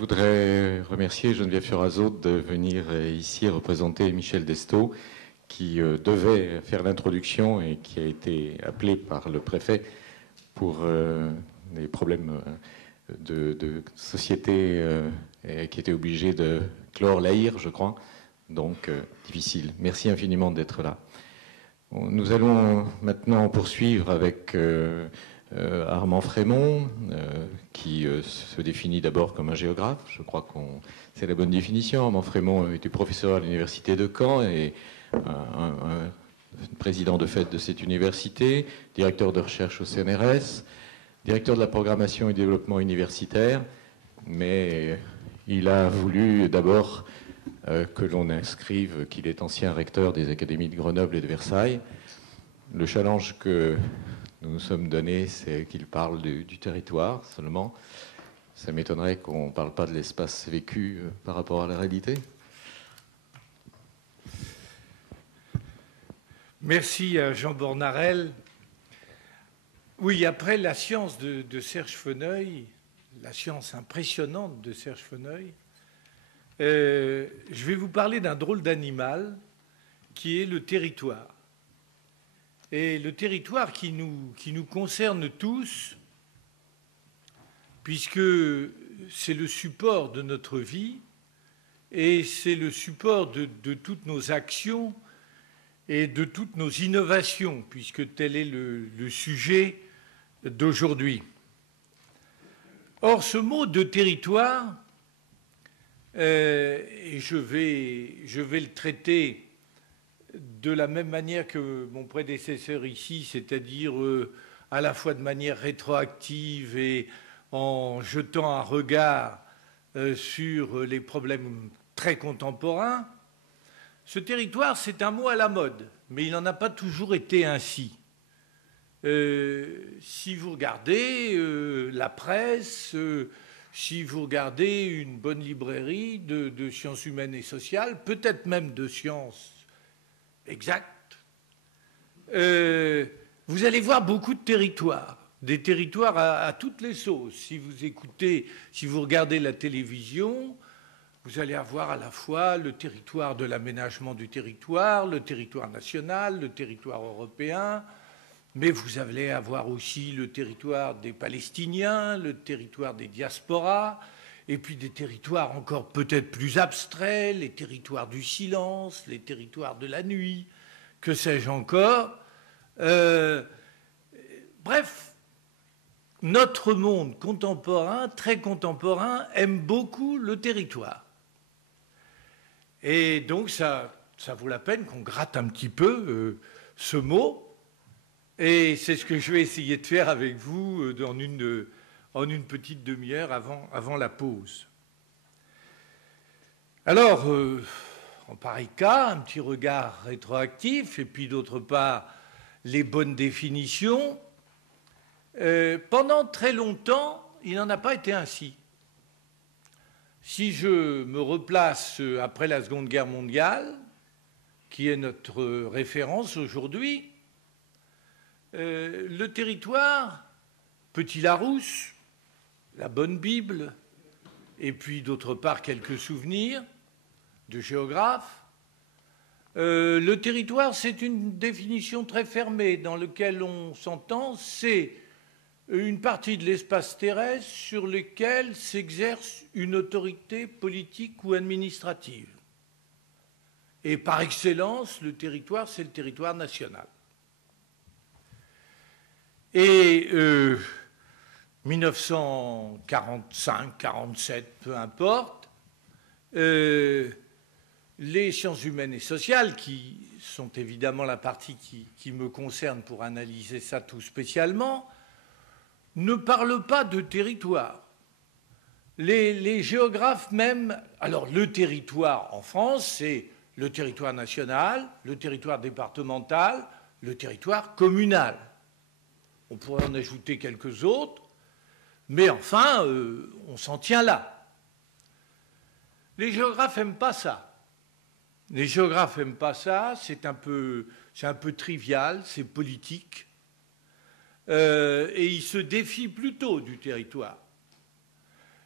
voudrais remercier Geneviève Fioraso de venir ici représenter Michel Destaut, qui devait faire l'introduction et qui a été appelé par le préfet pour des problèmes de société et qui était obligé de clore l'AIR, je crois. Donc, difficile. Merci infiniment d'être là. Nous allons maintenant poursuivre avec Armand Frémont, qui se définit d'abord comme un géographe. Je crois que c'est la bonne définition. Armand Frémont était professeur à l'université de Caen et un président de fait de cette université, directeur de recherche au CNRS, directeur de la programmation et développement universitaire, mais il a voulu d'abord que l'on inscrive qu'il est ancien recteur des académies de Grenoble et de Versailles. Le challenge que nous nous sommes donnés, c'est qu'il parle du territoire seulement. Ça m'étonnerait qu'on ne parle pas de l'espace vécu par rapport à la réalité. Merci à Jean Bornarel. Oui, après la science de Serge Feneuil, la science impressionnante de Serge Feneuil, je vais vous parler d'un drôle d'animal qui est le territoire. Et le territoire qui nous concerne tous, puisque c'est le support de notre vie et c'est le support de toutes nos actions et de toutes nos innovations, puisque tel est le sujet d'aujourd'hui. Or, ce mot de territoire, et je vais le traiter de la même manière que mon prédécesseur ici, c'est-à-dire à la fois de manière rétroactive et en jetant un regard sur les problèmes très contemporains. Ce territoire, c'est un mot à la mode, mais il n'en a pas toujours été ainsi. Si vous regardez la presse, si vous regardez une bonne librairie de sciences humaines et sociales, peut-être même de sciences exactes, vous allez voir beaucoup de territoires, des territoires à toutes les sauces. Si vous écoutez, si vous regardez la télévision, vous allez avoir à la fois le territoire de l'aménagement du territoire, le territoire national, le territoire européen, mais vous allez avoir aussi le territoire des Palestiniens, le territoire des diasporas, et puis des territoires encore peut-être plus abstraits, les territoires du silence, les territoires de la nuit, que sais-je encore. Bref, notre monde contemporain, très contemporain, aime beaucoup le territoire. Et donc ça vaut la peine qu'on gratte un petit peu ce mot. Et c'est ce que je vais essayer de faire avec vous en une petite demi-heure avant la pause. Alors, en pareil cas, un petit regard rétroactif, et puis d'autre part, les bonnes définitions. Pendant très longtemps, il n'en a pas été ainsi. Si je me replace après la Seconde Guerre mondiale, qui est notre référence aujourd'hui, le territoire, Petit Larousse, la bonne Bible, et puis d'autre part quelques souvenirs de géographes. Le territoire, c'est une définition très fermée dans laquelle on s'entend, c'est une partie de l'espace terrestre sur lequel s'exerce une autorité politique ou administrative. Et par excellence, le territoire, c'est le territoire national. Et 1945, 47, peu importe, les sciences humaines et sociales, qui sont évidemment la partie qui me concerne pour analyser ça tout spécialement, ne parlent pas de territoire. Les géographes même, alors le territoire en France, c'est le territoire national, le territoire départemental, le territoire communal. On pourrait en ajouter quelques autres, mais enfin, on s'en tient là. Les géographes n'aiment pas ça. Les géographes n'aiment pas ça, c'est un peu trivial, c'est politique. Et ils se défient plutôt du territoire.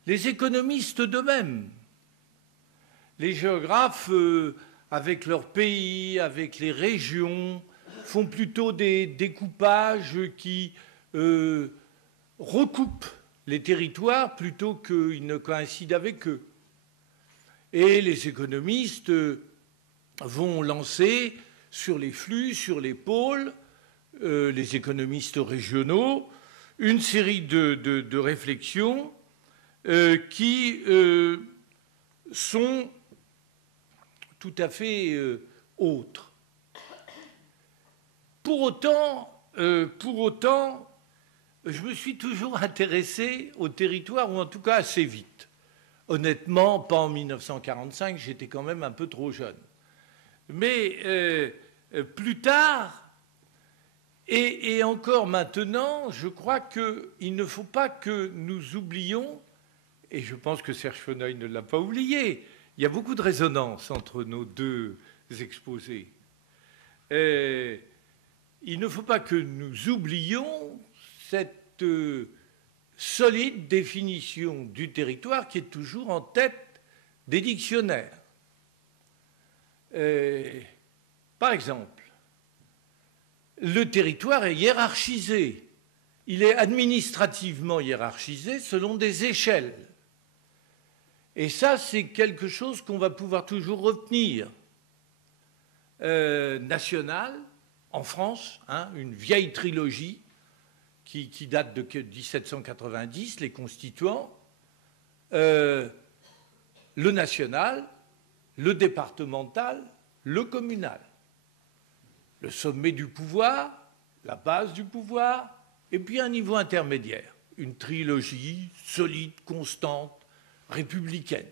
les économistes d'eux-mêmes. Les géographes, avec leur pays, avec les régions, font plutôt des découpages qui recoupent les territoires plutôt qu'ils ne coïncident avec eux. Et les économistes vont lancer sur les flux, sur les pôles, les économistes régionaux, une série de réflexions qui sont tout à fait autres. Pour autant, je me suis toujours intéressé au territoire, ou en tout cas assez vite. Honnêtement, pas en 1945, j'étais quand même un peu trop jeune. Mais plus tard, et encore maintenant, je crois qu'il ne faut pas que nous oublions, et je pense que Serge Feneuil ne l'a pas oublié, il y a beaucoup de résonance entre nos deux exposés. Il ne faut pas que nous oublions cette solide définition du territoire qui est toujours en tête des dictionnaires. Par exemple, le territoire est hiérarchisé. Il est administrativement hiérarchisé selon des échelles. Et ça, c'est quelque chose qu'on va pouvoir toujours retenir. National, en France, hein, une vieille trilogie qui date de 1790, les constituants, le national, le départemental, le communal. Le sommet du pouvoir, la base du pouvoir, et puis un niveau intermédiaire, une trilogie solide, constante, républicaine.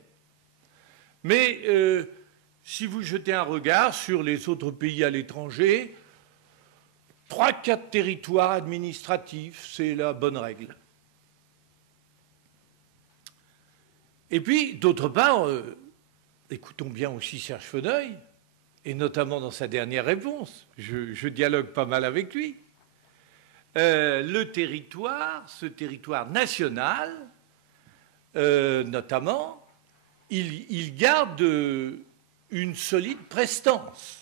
Mais si vous jetez un regard sur les autres pays à l'étranger, 3-4 territoires administratifs, c'est la bonne règle. Et puis, d'autre part, écoutons bien aussi Serge Feneuil, et notamment dans sa dernière réponse, je dialogue pas mal avec lui, le territoire, ce territoire national, notamment, il garde une solide prestance.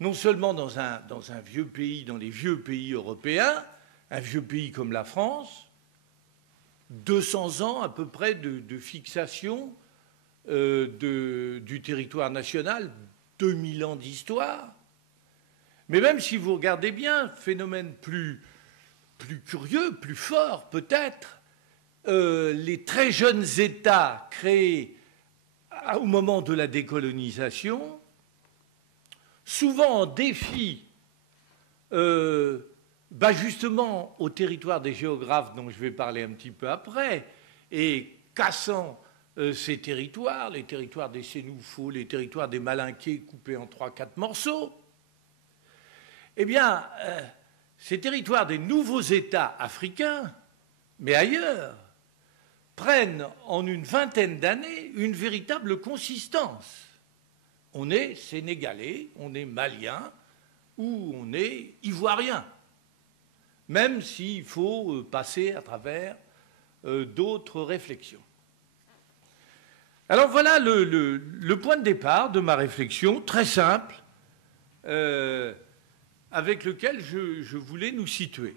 Non seulement dans un vieux pays, dans les vieux pays européens, un vieux pays comme la France, 200 ans à peu près de fixation du territoire national, 2000 ans d'histoire. Mais même si vous regardez bien, phénomène plus curieux, plus fort peut-être, les très jeunes États créés au moment de la décolonisation, souvent en défi justement au territoire des géographes dont je vais parler un petit peu après, et cassant ces territoires, les territoires des Sénoufos, les territoires des Malinqués coupés en 3-4 morceaux, eh bien, ces territoires des nouveaux États africains, mais ailleurs, prennent en une vingtaine d'années une véritable consistance. On est sénégalais, on est malien ou on est ivoirien, même s'il faut passer à travers d'autres réflexions. Alors voilà le point de départ de ma réflexion, très simple, avec lequel je voulais nous situer.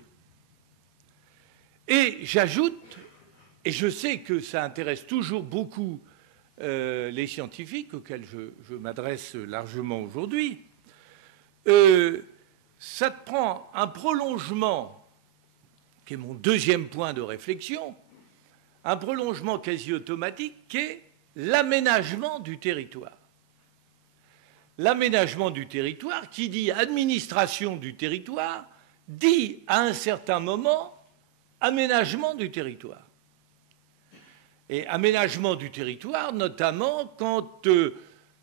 Et j'ajoute, et je sais que ça intéresse toujours beaucoup les scientifiques auxquels je m'adresse largement aujourd'hui, ça te prend un prolongement, qui est mon deuxième point de réflexion, un prolongement quasi automatique qui est l'aménagement du territoire. L'aménagement du territoire, qui dit administration du territoire, dit à un certain moment aménagement du territoire. Et aménagement du territoire, notamment quand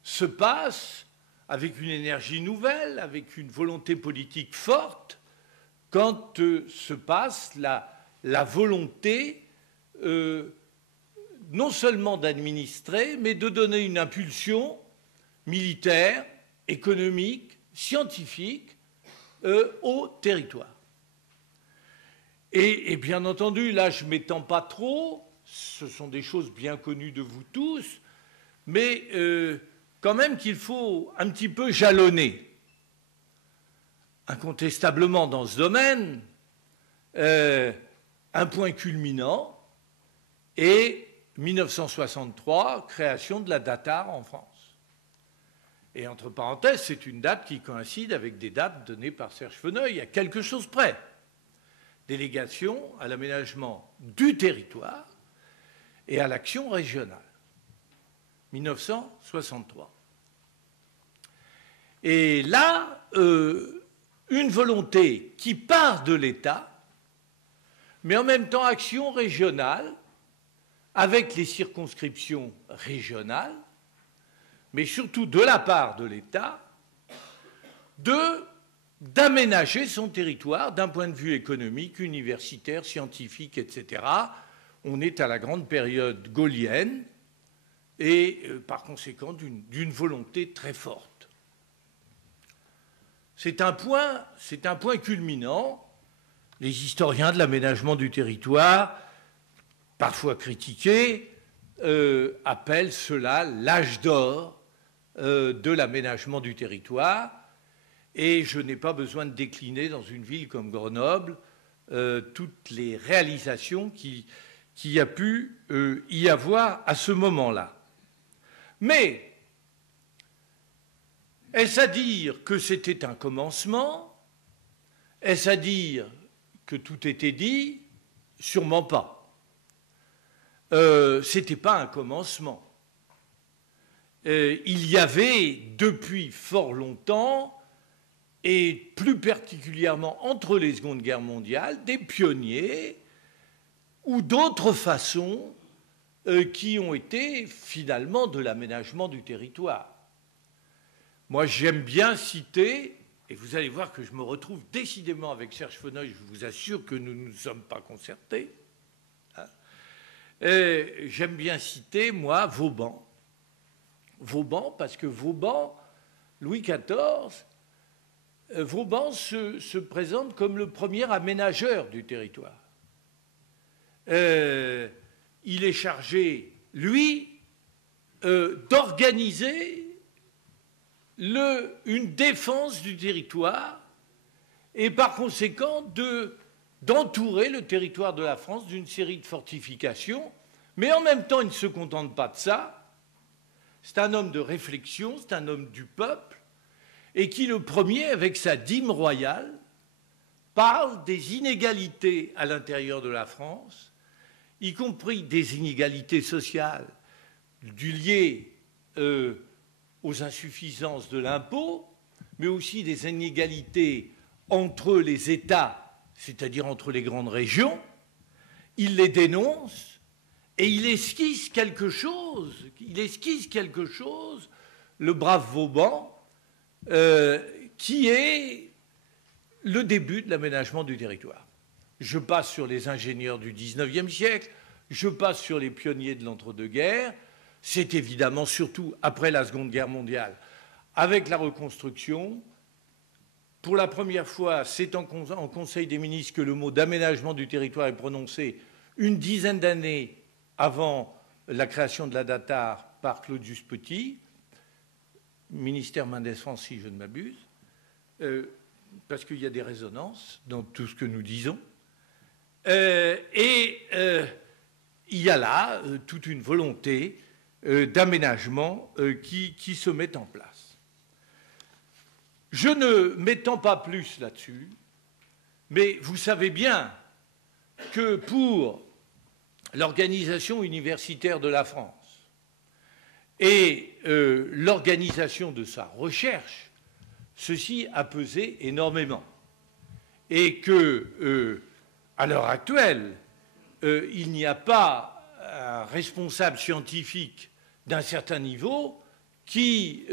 se passe, avec une énergie nouvelle, avec une volonté politique forte, quand se passe la volonté non seulement d'administrer, mais de donner une impulsion militaire, économique, scientifique au territoire. Et bien entendu, là je ne m'étends pas trop ce sont des choses bien connues de vous tous, mais quand même qu'il faut un petit peu jalonner. Incontestablement dans ce domaine, un point culminant est 1963, création de la DATAR en France. Et entre parenthèses, c'est une date qui coïncide avec des dates données par Serge Feneuil à quelque chose près. Délégation à l'aménagement du territoire et à l'action régionale. 1963. Et là, une volonté qui part de l'État, mais en même temps action régionale, avec les circonscriptions régionales, mais surtout de la part de l'État, d'aménager son territoire d'un point de vue économique, universitaire, scientifique, etc. On est à la grande période gaullienne et par conséquent d'une volonté très forte. C'est un point culminant. Les historiens de l'aménagement du territoire, parfois critiqués, appellent cela l'âge d'or de l'aménagement du territoire, et je n'ai pas besoin de décliner dans une ville comme Grenoble toutes les réalisations qu'il y a pu y avoir à ce moment-là. Mais est-ce à dire que c'était un commencement? Est-ce à dire que tout était dit? Sûrement pas. Ce n'était pas un commencement. Il y avait depuis fort longtemps, et plus particulièrement entre les Secondes Guerres mondiales, des pionniers ou d'autres façons qui ont été finalement de l'aménagement du territoire. Moi, j'aime bien citer, et vous allez voir que je me retrouve décidément avec Serge Feneuil, je vous assure que nous ne nous sommes pas concertés. J'aime bien citer, moi, Vauban. Vauban, parce que Vauban, Louis XIV, Vauban se présente comme le premier aménageur du territoire. Il est chargé, lui, d'organiser une défense du territoire et par conséquent d'entourer le territoire de la France d'une série de fortifications, mais en même temps il ne se contente pas de ça. C'est un homme de réflexion, c'est un homme du peuple, et qui, le premier, avec sa dîme royale, parle des inégalités à l'intérieur de la France, y compris des inégalités sociales, liées aux insuffisances de l'impôt, mais aussi des inégalités entre les États, c'est-à-dire entre les grandes régions. Il les dénonce et il esquisse quelque chose, le brave Vauban, qui est le début de l'aménagement du territoire. Je passe sur les ingénieurs du XIXe siècle, je passe sur les pionniers de l'entre-deux-guerres. C'est évidemment surtout après la Seconde Guerre mondiale, avec la reconstruction. Pour la première fois, c'est en Conseil des ministres que le mot d'aménagement du territoire est prononcé une dizaine d'années avant la création de la DATAR par Claudius Petit, ministère Mendès France, si je ne m'abuse, parce qu'il y a des résonances dans tout ce que nous disons. Il y a là toute une volonté d'aménagement qui se met en place. Je ne m'étends pas plus là-dessus, mais vous savez bien que pour l'organisation universitaire de la France et l'organisation de sa recherche, ceci a pesé énormément. Et que, à l'heure actuelle, il n'y a pas un responsable scientifique d'un certain niveau qui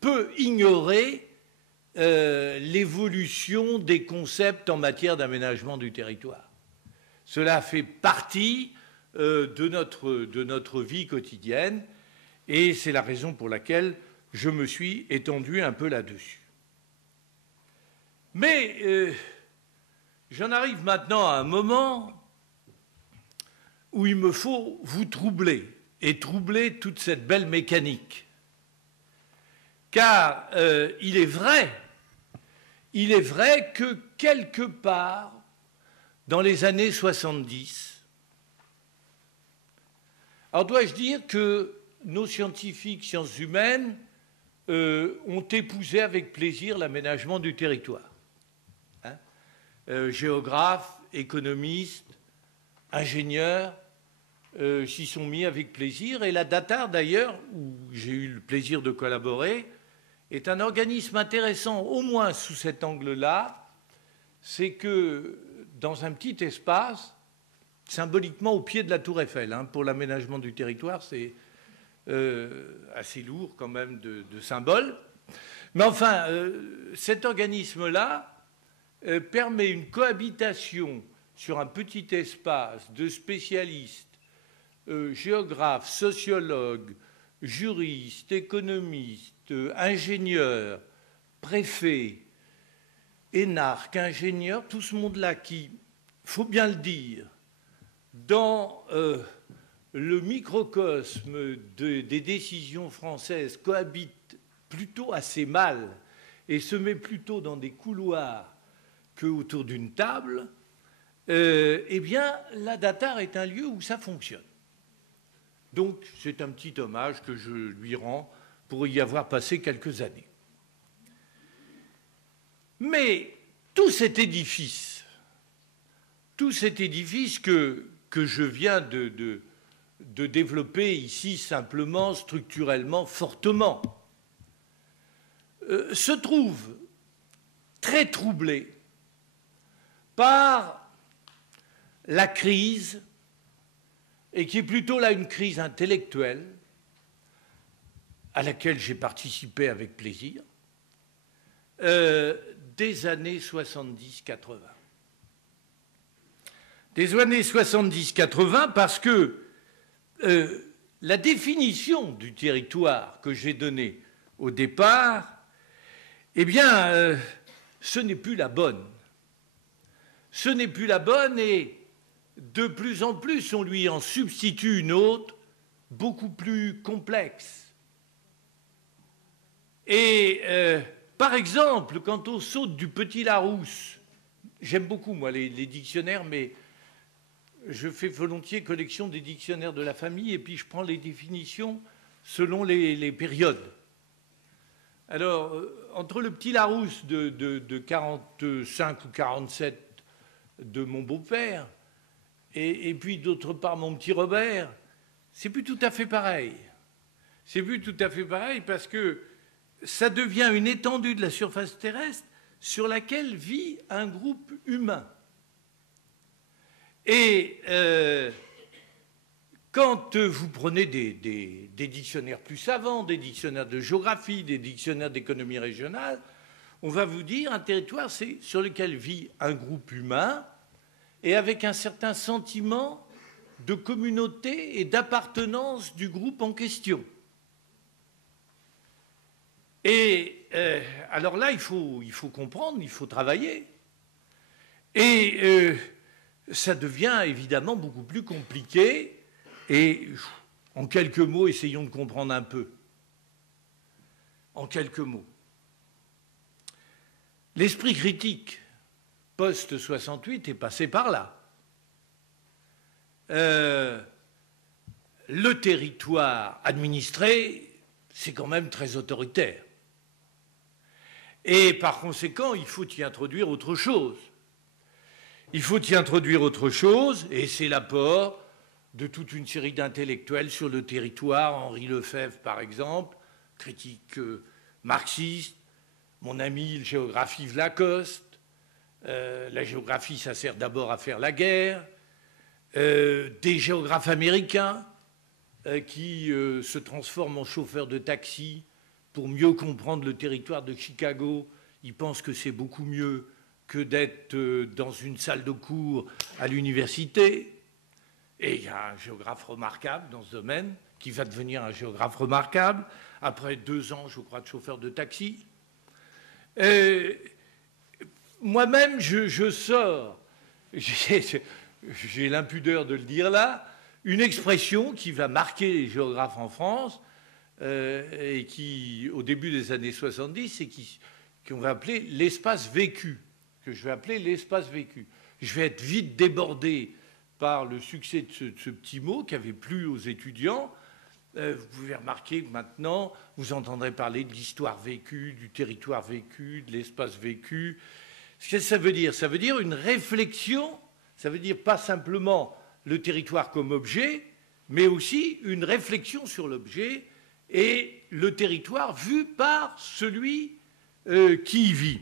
peut ignorer l'évolution des concepts en matière d'aménagement du territoire. Cela fait partie de notre vie quotidienne et c'est la raison pour laquelle je me suis étendu un peu là-dessus. Mais j'en arrive maintenant à un moment où il me faut vous troubler, et troubler toute cette belle mécanique. Car il est vrai que quelque part, dans les années 70, alors dois-je dire que nos scientifiques, sciences humaines, ont épousé avec plaisir l'aménagement du territoire. Géographes, économistes, ingénieurs s'y sont mis avec plaisir. Et la DATAR, d'ailleurs, où j'ai eu le plaisir de collaborer, est un organisme intéressant, au moins sous cet angle-là. C'est que dans un petit espace, symboliquement au pied de la Tour Eiffel, pour l'aménagement du territoire, c'est assez lourd quand même de symboles. Mais enfin, cet organisme-là permet une cohabitation sur un petit espace de spécialistes, géographes, sociologues, juristes, économistes, ingénieurs, préfets, énarques, ingénieurs, tout ce monde-là qui, il faut bien le dire, dans le microcosme des décisions françaises cohabite plutôt assez mal et se met plutôt dans des couloirs qu'autour d'une table, eh bien, la DATAR est un lieu où ça fonctionne. Donc, c'est un petit hommage que je lui rends pour y avoir passé quelques années. Mais tout cet édifice que je viens de développer ici simplement, structurellement, fortement, se trouve très troublé par la crise, et qui est plutôt là une crise intellectuelle, à laquelle j'ai participé avec plaisir, des années 70-80. Des années 70-80 parce que la définition du territoire que j'ai donnée au départ, eh bien, ce n'est plus la bonne. Ce n'est plus la bonne et de plus en plus, on lui en substitue une autre, beaucoup plus complexe. Et par exemple, quand on saute du Petit Larousse, j'aime beaucoup, moi, les dictionnaires, mais je fais volontiers collection des dictionnaires de la famille et puis je prends les définitions selon les périodes. Alors, entre le Petit Larousse de 45 ou 47 de mon beau-père et puis d'autre part mon petit Robert, c'est plus tout à fait pareil. C'est plus tout à fait pareil parce que ça devient une étendue de la surface terrestre sur laquelle vit un groupe humain. Et quand vous prenez des dictionnaires plus savants, des dictionnaires de géographie, des dictionnaires d'économie régionale, on va vous dire un territoire, c'est sur lequel vit un groupe humain et avec un certain sentiment de communauté et d'appartenance du groupe en question. Et alors là, il faut comprendre, il faut travailler. Et ça devient évidemment beaucoup plus compliqué. Et en quelques mots, essayons de comprendre un peu. En quelques mots. L'esprit critique post-68 est passé par là. Le territoire administré, c'est quand même très autoritaire. Et par conséquent, il faut y introduire autre chose. Il faut y introduire autre chose, et c'est l'apport de toute une série d'intellectuels sur le territoire, Henri Lefebvre par exemple, critique marxiste, mon ami le géographe Yves Lacoste. La géographie, ça sert d'abord à faire la guerre. Des géographes américains qui se transforment en chauffeurs de taxi pour mieux comprendre le territoire de Chicago. Ils pensent que c'est beaucoup mieux que d'être dans une salle de cours à l'université. Et il y a un géographe remarquable dans ce domaine qui va devenir un géographe remarquable après 2 ans, je crois, de chauffeur de taxi. Moi-même, je sors, j'ai l'impudeur de le dire là, une expression qui va marquer les géographes en France et qui, au début des années 70, et qu'on va appeler l'espace vécu, que je vais appeler l'espace vécu. Je vais être vite débordé par le succès de ce petit mot qui avait plu aux étudiants. Vous pouvez remarquer que maintenant, vous entendrez parler de l'histoire vécue, du territoire vécu, de l'espace vécu. Ce que ça veut dire? Ça veut dire une réflexion, ça veut dire pas simplement le territoire comme objet, mais aussi une réflexion sur l'objet et le territoire vu par celui qui y vit.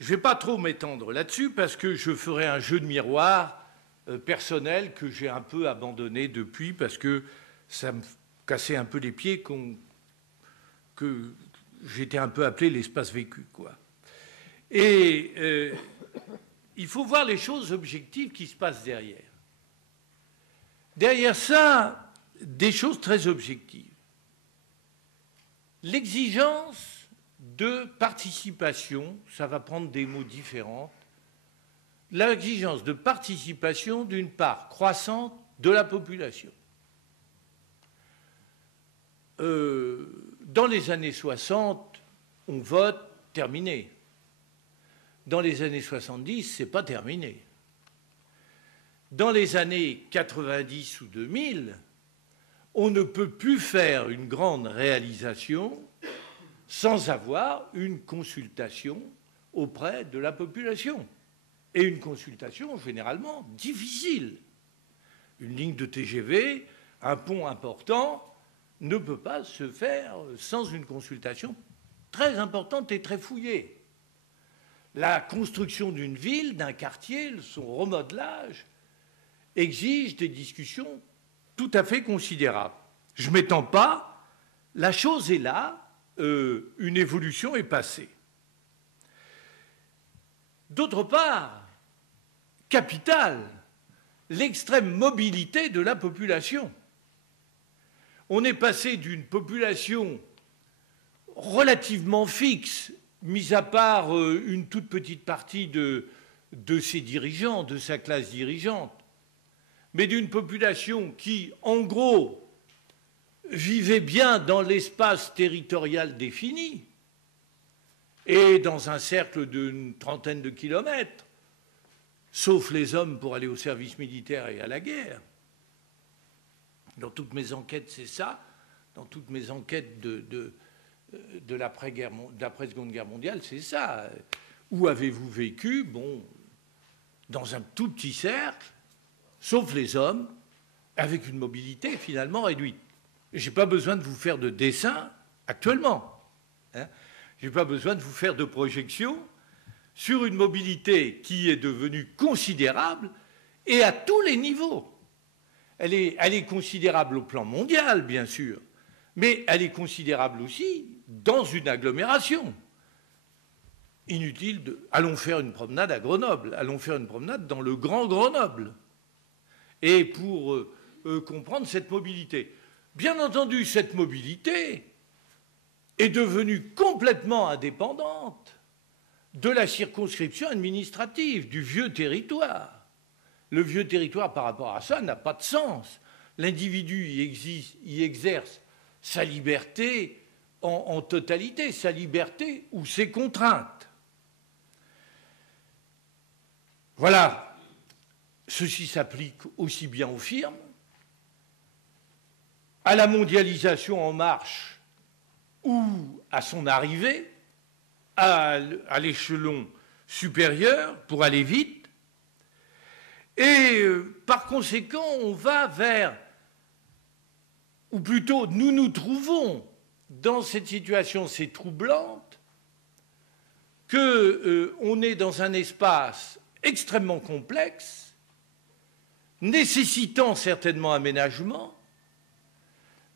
Je ne vais pas trop m'étendre là-dessus parce que je ferai un jeu de miroir personnel que j'ai un peu abandonné depuis parce que ça me cassait un peu les pieds que j'étais un peu appelé l'espace vécu, quoi. Et il faut voir les choses objectives qui se passent derrière. Derrière ça, des choses très objectives. L'exigence de participation, ça va prendre des mots différents, l'exigence de participation d'une part croissante de la population. Dans les années 60, on vote, terminé. Dans les années 70, ce n'est pas terminé. Dans les années 90 ou 2000, on ne peut plus faire une grande réalisation sans avoir une consultation auprès de la population. Et une consultation généralement difficile. Une ligne de TGV, un pont important, ne peut pas se faire sans une consultation très importante et très fouillée. La construction d'une ville, d'un quartier, son remodelage, exige des discussions tout à fait considérables. Je ne m'étends pas, la chose est là, une évolution est passée. D'autre part, capitale, l'extrême mobilité de la population. On est passé d'une population relativement fixe, mis à part une toute petite partie de ses dirigeants, de sa classe dirigeante, mais d'une population qui, en gros, vivait bien dans l'espace territorial défini et dans un cercle d'une trentaine de kilomètres, sauf les hommes pour aller au service militaire et à la guerre. Dans toutes mes enquêtes, c'est ça. Dans toutes mes enquêtes de l'après-Seconde Guerre mondiale, c'est ça. Où avez-vous vécu? Bon, dans un tout petit cercle, sauf les hommes, avec une mobilité finalement réduite. Je n'ai pas besoin de vous faire de dessin actuellement. Hein. Je n'ai pas besoin de vous faire de projection sur une mobilité qui est devenue considérable et à tous les niveaux. Elle est considérable au plan mondial, bien sûr, mais elle est considérable aussi dans une agglomération. Inutile de... Allons faire une promenade à Grenoble, allons faire une promenade dans le Grand Grenoble. Et pour comprendre cette mobilité. Bien entendu, cette mobilité est devenue complètement indépendante de la circonscription administrative, du vieux territoire. Le vieux territoire, par rapport à ça, n'a pas de sens. L'individu y exerce sa liberté en totalité, sa liberté ou ses contraintes. Voilà. Ceci s'applique aussi bien aux firmes, à la mondialisation en marche ou à son arrivée, à l'échelon supérieur pour aller vite. Et par conséquent, on va vers, ou plutôt nous nous trouvons dans cette situation si troublante qu'on est dans un espace extrêmement complexe, nécessitant certainement aménagement,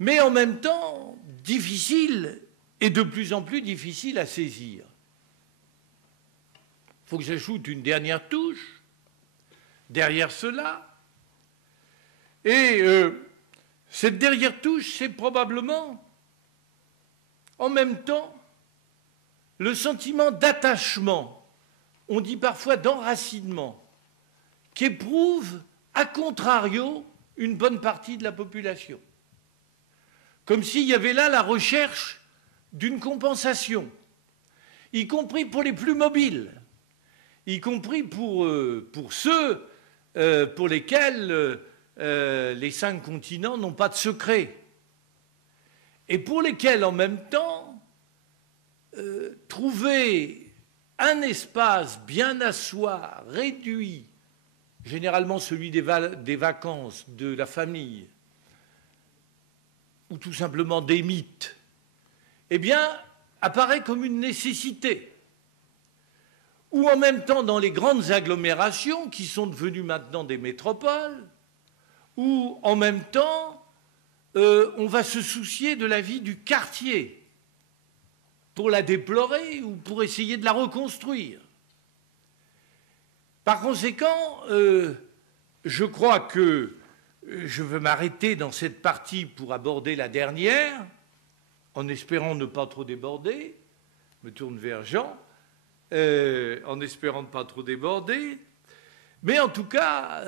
mais en même temps difficile et de plus en plus difficile à saisir. Il faut que j'ajoute une dernière touche derrière cela. Et cette dernière touche, c'est probablement en même temps le sentiment d'attachement, on dit parfois d'enracinement, qu'éprouvent a contrario, une bonne partie de la population. Comme s'il y avait là la recherche d'une compensation, y compris pour les plus mobiles, y compris pour ceux pour lesquels les 5 continents n'ont pas de secret, et pour lesquels, en même temps, trouver un espace bien à soi, réduit, généralement celui des vacances, de la famille, ou tout simplement des mythes, eh bien, apparaît comme une nécessité. Ou en même temps dans les grandes agglomérations qui sont devenues maintenant des métropoles, ou en même temps on va se soucier de la vie du quartier pour la déplorer ou pour essayer de la reconstruire. Par conséquent, je crois que je veux m'arrêter dans cette partie pour aborder la dernière, en espérant ne pas trop déborder. Je me tourne vers Jean, en espérant ne pas trop déborder. Mais en tout cas,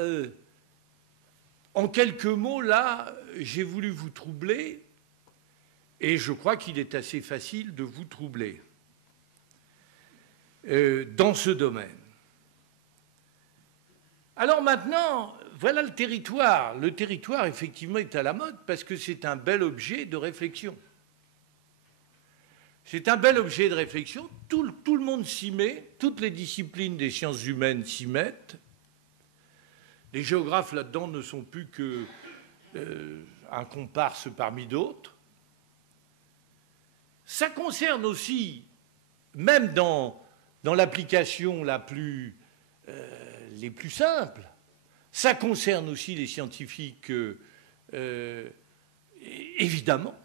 en quelques mots, là, j'ai voulu vous troubler, et je crois qu'il est assez facile de vous troubler dans ce domaine. Alors maintenant, voilà le territoire. Le territoire, effectivement, est à la mode parce que c'est un bel objet de réflexion. C'est un bel objet de réflexion. Tout le monde s'y met, toutes les disciplines des sciences humaines s'y mettent. Les géographes, là-dedans, ne sont plus qu'un comparse parmi d'autres. Ça concerne aussi, même dans l'application les plus simples, ça concerne aussi les scientifiques, évidemment.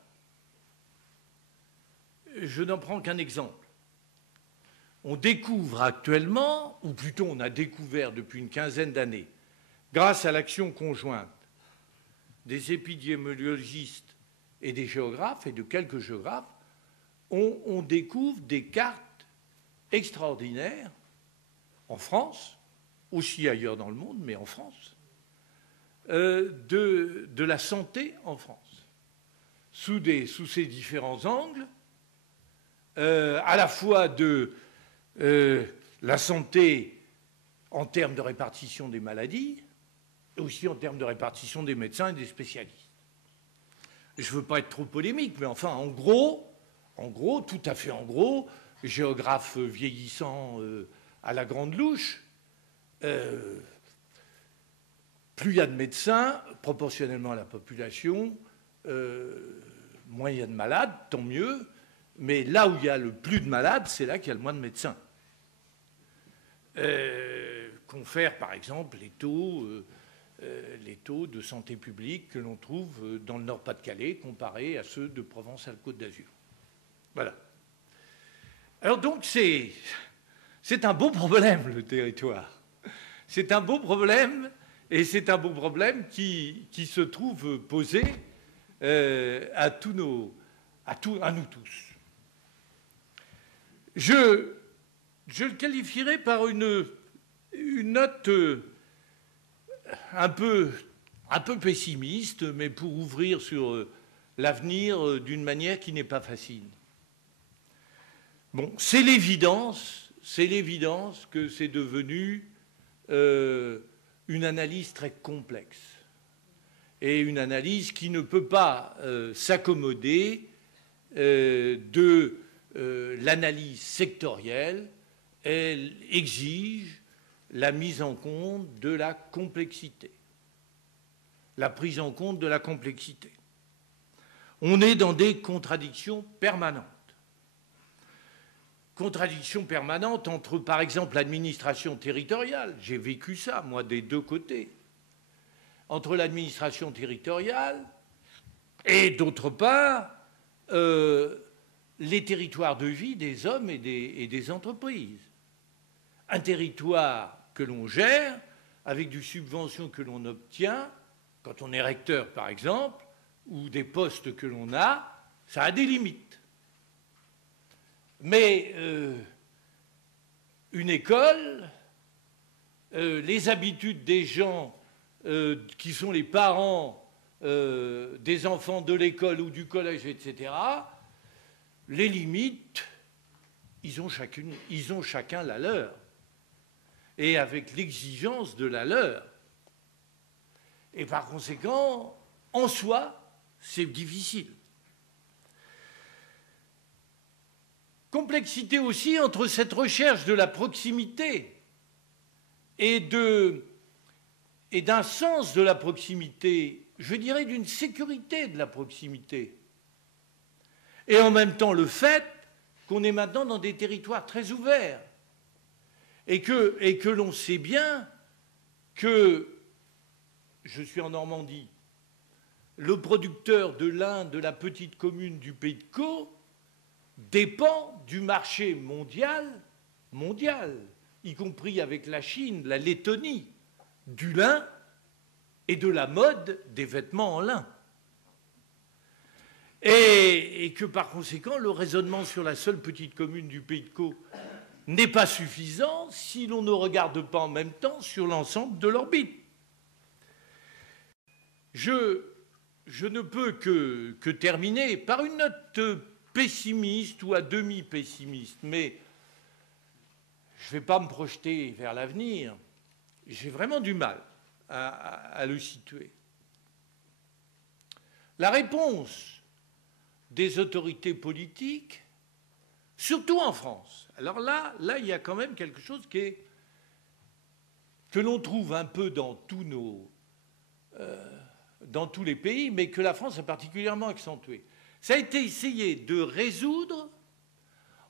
Je n'en prends qu'un exemple. On découvre actuellement, ou plutôt on a découvert depuis une quinzaine d'années, grâce à l'action conjointe des épidémiologistes et des géographes, et de quelques géographes, on découvre des cartes extraordinaires en France, aussi ailleurs dans le monde, mais en France, de la santé en France, sous ces différents angles, à la fois de la santé en termes de répartition des maladies, et aussi en termes de répartition des médecins et des spécialistes. Je ne veux pas être trop polémique, mais enfin, en gros, tout à fait en gros, géographe vieillissant à la grande louche, plus il y a de médecins, proportionnellement à la population, moins il y a de malades, tant mieux, mais là où il y a le plus de malades, c'est là qu'il y a le moins de médecins. Confère, par exemple, les taux de santé publique que l'on trouve dans le Nord-Pas-de-Calais comparés à ceux de Provence-Alpes-Côte d'Azur. Voilà. Alors donc, c'est un beau problème, le territoire. C'est un beau problème, et c'est un beau problème qui se trouve posé à nous tous. Je le qualifierais par une note un peu pessimiste, mais pour ouvrir sur l'avenir d'une manière qui n'est pas facile. Bon, c'est l'évidence que c'est devenu une analyse très complexe et une analyse qui ne peut pas s'accommoder de l'analyse sectorielle. Elle exige la mise en compte de la complexité, la prise en compte de la complexité. On est dans des contradictions permanentes. Contradiction permanente entre, par exemple, l'administration territoriale, j'ai vécu ça, moi, des deux côtés, entre l'administration territoriale et, d'autre part, les territoires de vie des hommes et des entreprises. Un territoire que l'on gère avec des subventions que l'on obtient, quand on est recteur, par exemple, ou des postes que l'on a, ça a des limites. Mais une école, les habitudes des gens qui sont les parents des enfants de l'école ou du collège, etc., les limites, ils ont chacun la leur. Et avec l'exigence de la leur. Et par conséquent, en soi, c'est difficile. Complexité aussi entre cette recherche de la proximité et d'un sens de la proximité, je dirais d'une sécurité de la proximité. Et en même temps le fait qu'on est maintenant dans des territoires très ouverts et que l'on sait bien que, je suis en Normandie, le producteur de lin de la petite commune du Pays de Caux dépend du marché mondial, y compris avec la Chine, la Lettonie, du lin et de la mode des vêtements en lin. Et que par conséquent, le raisonnement sur la seule petite commune du Pays de Caux n'est pas suffisant si l'on ne regarde pas en même temps sur l'ensemble de l'orbite. Je ne peux que terminer par une note pessimiste ou à demi pessimiste, mais je ne vais pas me projeter vers l'avenir. J'ai vraiment du mal à le situer. La réponse des autorités politiques, surtout en France, alors là, il y a quand même quelque chose que l'on trouve un peu dans tous les pays, mais que la France a particulièrement accentué. Ça a été essayé de résoudre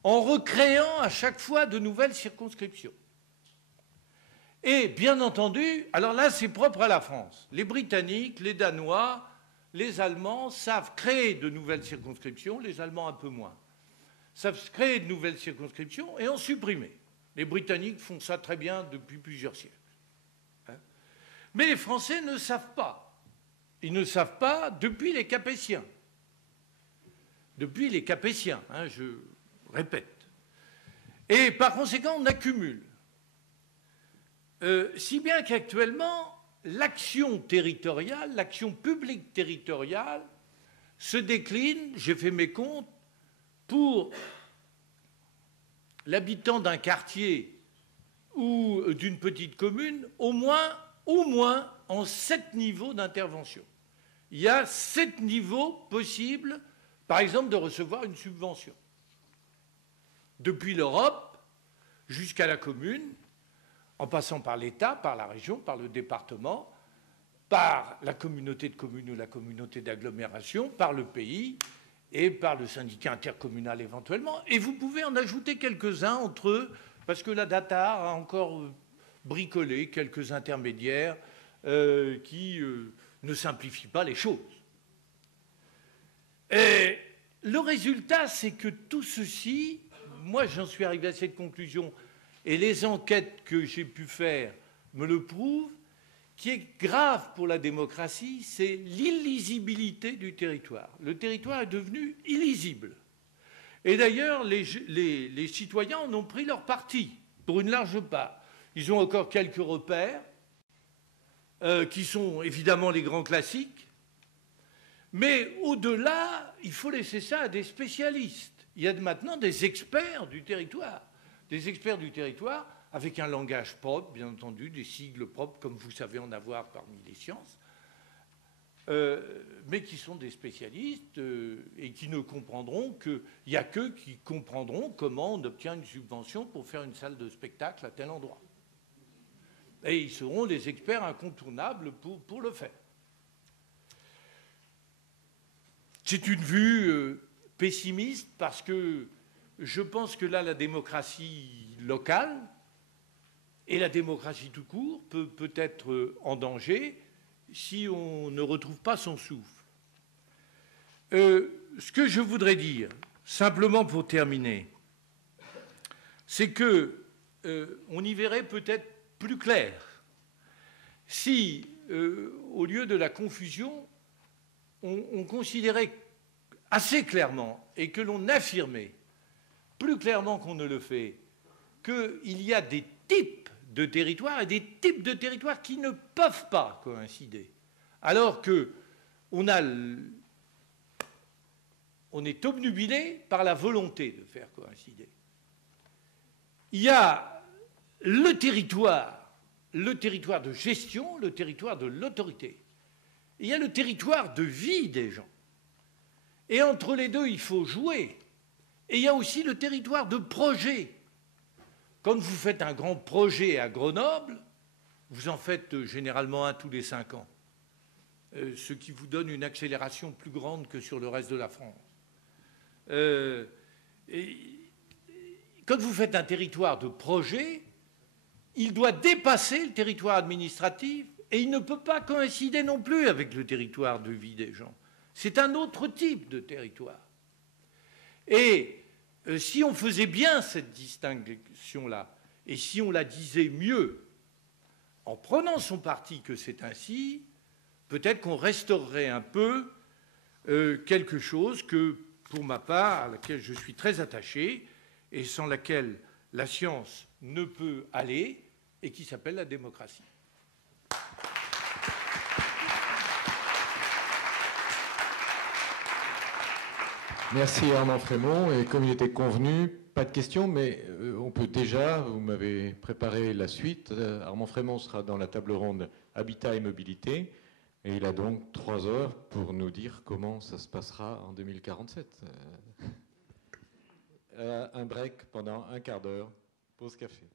en recréant à chaque fois de nouvelles circonscriptions. Et bien entendu, alors là c'est propre à la France. Les Britanniques, les Danois, les Allemands savent créer de nouvelles circonscriptions, les Allemands un peu moins. Savent créer de nouvelles circonscriptions et en supprimer. Les Britanniques font ça très bien depuis plusieurs siècles. Mais les Français ne savent pas. Ils ne savent pas depuis les Capétiens. Depuis les Capétiens, je répète. Et par conséquent, on accumule. Si bien qu'actuellement, l'action territoriale, l'action publique territoriale se décline, j'ai fait mes comptes, pour l'habitant d'un quartier ou d'une petite commune, au moins en 7 niveaux d'intervention. Il y a 7 niveaux possibles, par exemple, de recevoir une subvention. Depuis l'Europe jusqu'à la commune, en passant par l'État, par la région, par le département, par la communauté de communes ou la communauté d'agglomération, par le pays et par le syndicat intercommunal éventuellement. Et vous pouvez en ajouter quelques-uns entre eux, parce que la DATAR a encore bricolé quelques intermédiaires qui ne simplifient pas les choses. Et le résultat, c'est que tout ceci, moi j'en suis arrivé à cette conclusion, et les enquêtes que j'ai pu faire me le prouvent, qui est grave pour la démocratie, c'est l'illisibilité du territoire. Le territoire est devenu illisible. Et d'ailleurs, les citoyens en ont pris leur parti, pour une large part. Ils ont encore quelques repères, qui sont évidemment les grands classiques, mais au-delà, il faut laisser ça à des spécialistes. Il y a maintenant des experts du territoire avec un langage propre, bien entendu, des sigles propres, comme vous savez en avoir parmi les sciences, mais qui sont des spécialistes et qui ne comprendront qu'il n'y a qu'eux qui comprendront comment on obtient une subvention pour faire une salle de spectacle à tel endroit. Et ils seront des experts incontournables pour le faire. C'est une vue pessimiste parce que je pense que là, la démocratie locale et la démocratie tout court peut être en danger si on ne retrouve pas son souffle. Ce que je voudrais dire, simplement pour terminer, c'est qu'on y verrait peut-être plus clair si, au lieu de la confusion, on considérait assez clairement et que l'on affirmait plus clairement qu'on ne le fait qu'il y a des types de territoires et des types de territoires qui ne peuvent pas coïncider. Alors que on est obnubilé par la volonté de faire coïncider. Il y a le territoire de gestion, le territoire de l'autorité. Il y a le territoire de vie des gens. Et entre les deux, il faut jouer. Et il y a aussi le territoire de projet. Quand vous faites un grand projet à Grenoble, vous en faites généralement un tous les 5 ans, ce qui vous donne une accélération plus grande que sur le reste de la France. Quand vous faites un territoire de projet, il doit dépasser le territoire administratif et il ne peut pas coïncider non plus avec le territoire de vie des gens. C'est un autre type de territoire. Et si on faisait bien cette distinction-là, et si on la disait mieux, en prenant son parti que c'est ainsi, peut-être qu'on restaurerait un peu quelque chose que, pour ma part, à laquelle je suis très attaché, et sans laquelle la science ne peut aller, et qui s'appelle la démocratie. Merci Armand Frémont. Et comme il était convenu, pas de questions, mais on peut déjà, vous m'avez préparé la suite. Armand Frémont sera dans la table ronde Habitat et Mobilité. Et il a donc 3 heures pour nous dire comment ça se passera en 2047. Un break pendant un quart d'heure. Pause café.